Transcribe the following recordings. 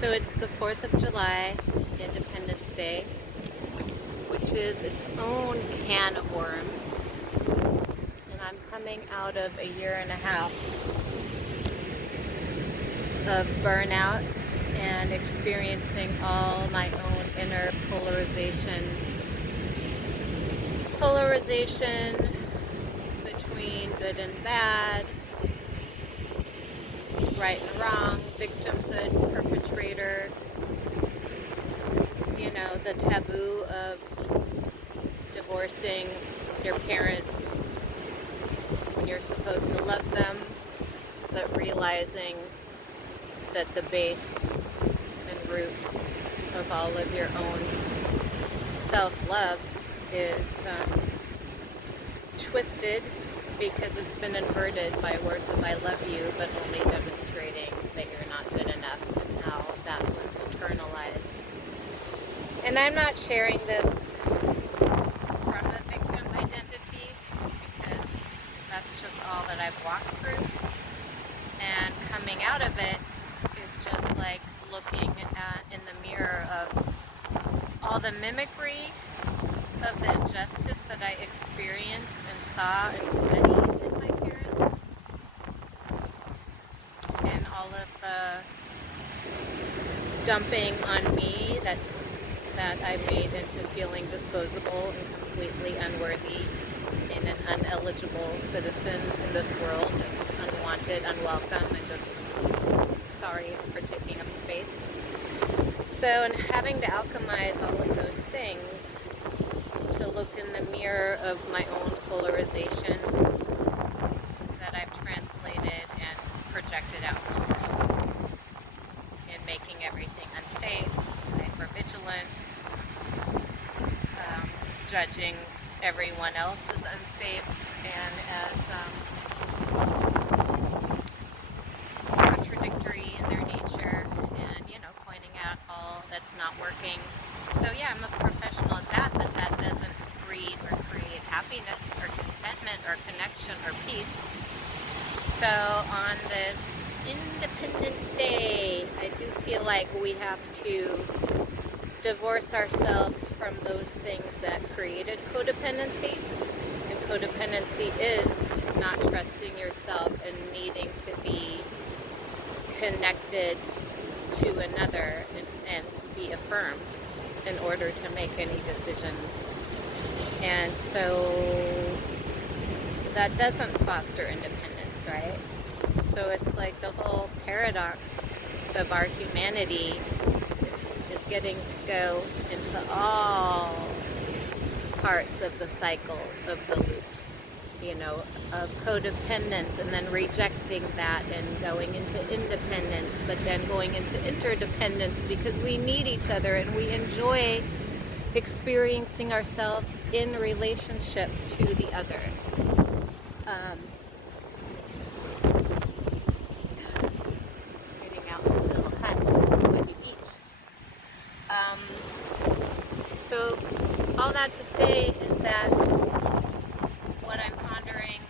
So it's the 4th of July, Independence Day, which is its own can of worms. And I'm coming out of a year and a half of burnout and experiencing all my own inner polarization between good and bad, right and wrong, victimhood, perpetrator, the taboo of divorcing your parents when you're supposed to love them, but realizing that the base and root of all of your own self-love is twisted because it's been inverted by words of I love you, but only demonstrating that you're not good enough, and how that was internalized. And I'm not sharing this from the victim identity because that's just all that I've walked through. And coming out of it is just like looking in the mirror of all the mimicry of the injustice that I experienced and saw and studied in my parents, and all of the dumping on me that I made into feeling disposable and completely unworthy and an uneligible citizen in this world. It's unwanted, unwelcome, and just sorry for taking up space. So, and having to alchemize all of those things to look in the mirror of my own polarizations that I've translated and projected out in the world, and making everything unsafe, hypervigilance, judging everyone else as unsafe and as contradictory in their nature, and pointing out all that's not working. So yeah, I'm a professional at that, but that doesn't breed or create happiness or contentment or connection or peace. So on this Independence Day, I do feel like we have to divorce ourselves from those things that created codependency. And codependency is not trusting yourself and needing to be connected to another and be affirmed in order to make any decisions. And so that doesn't foster independence, right? So it's like the whole paradox of our humanity is getting to go into all parts of the cycle of the loops, of codependence, and then rejecting that and going into independence, but then going into interdependence because we need each other and we enjoy experiencing ourselves in relationship to the other. Getting out this little hut with the beach. So all that to say is that what I'm pondering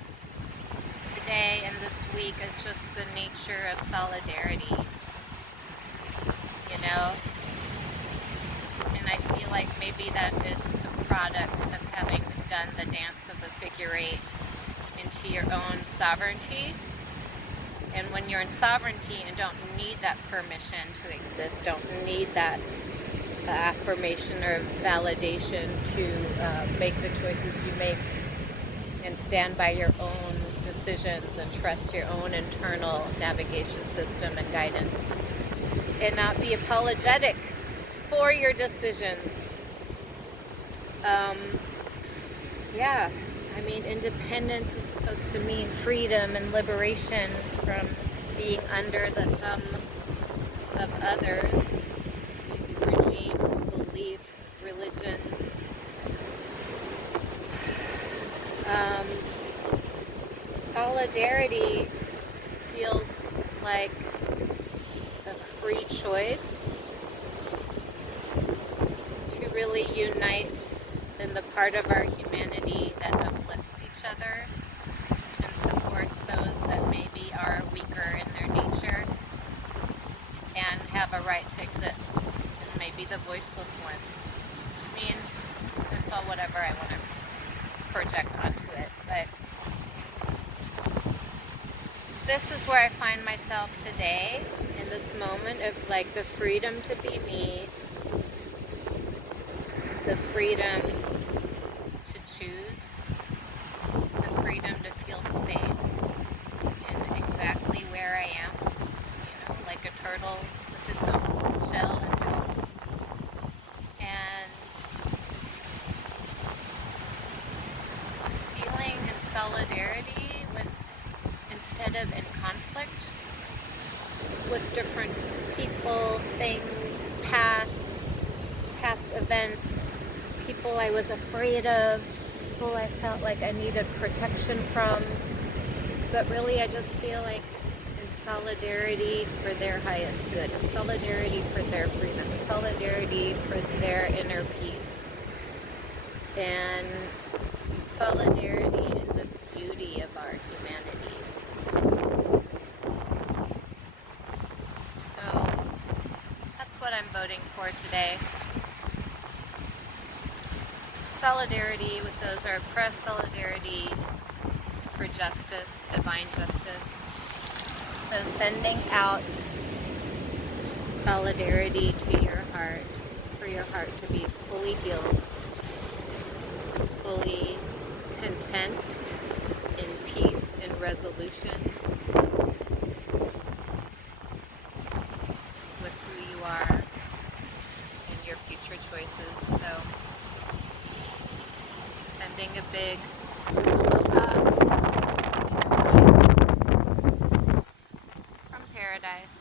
today and this week is just the nature of solidarity, and I feel like maybe that is the product of having done the dance of the figure eight into your own sovereignty. And when you're in sovereignty and don't need that permission to exist, don't need that affirmation or validation to make the choices you make, and stand by your own decisions and trust your own internal navigation system and guidance, and not be apologetic for your decisions. Independence is supposed to mean freedom and liberation from being under the thumb of others, regimes, beliefs, religions. Solidarity feels like a free choice to really unite in the part of our humanity that uplifts each other and supports those that maybe are weaker in their nature and have a right to be the voiceless ones. I mean, it's all whatever I want to project onto it, but this is where I find myself today, in this moment of like the freedom to be me, the freedom to choose, the freedom to feel safe in exactly where I am, like a turtle with its own shell and house. And feeling in solidarity with, instead of in conflict with different people, things, past events, people I was afraid of, people I felt like I needed protection from. But really I just feel like in solidarity for their highest good, in solidarity for their freedom, in solidarity for their inner peace, and solidarity in the beauty of our humanity. So that's what I'm voting for today. Solidarity with those who are oppressed, solidarity for justice, divine justice. So sending out solidarity to your heart, for your heart to be fully healed, fully content, in peace, in resolution with who you are and your future choices. So sending a big aloha from paradise.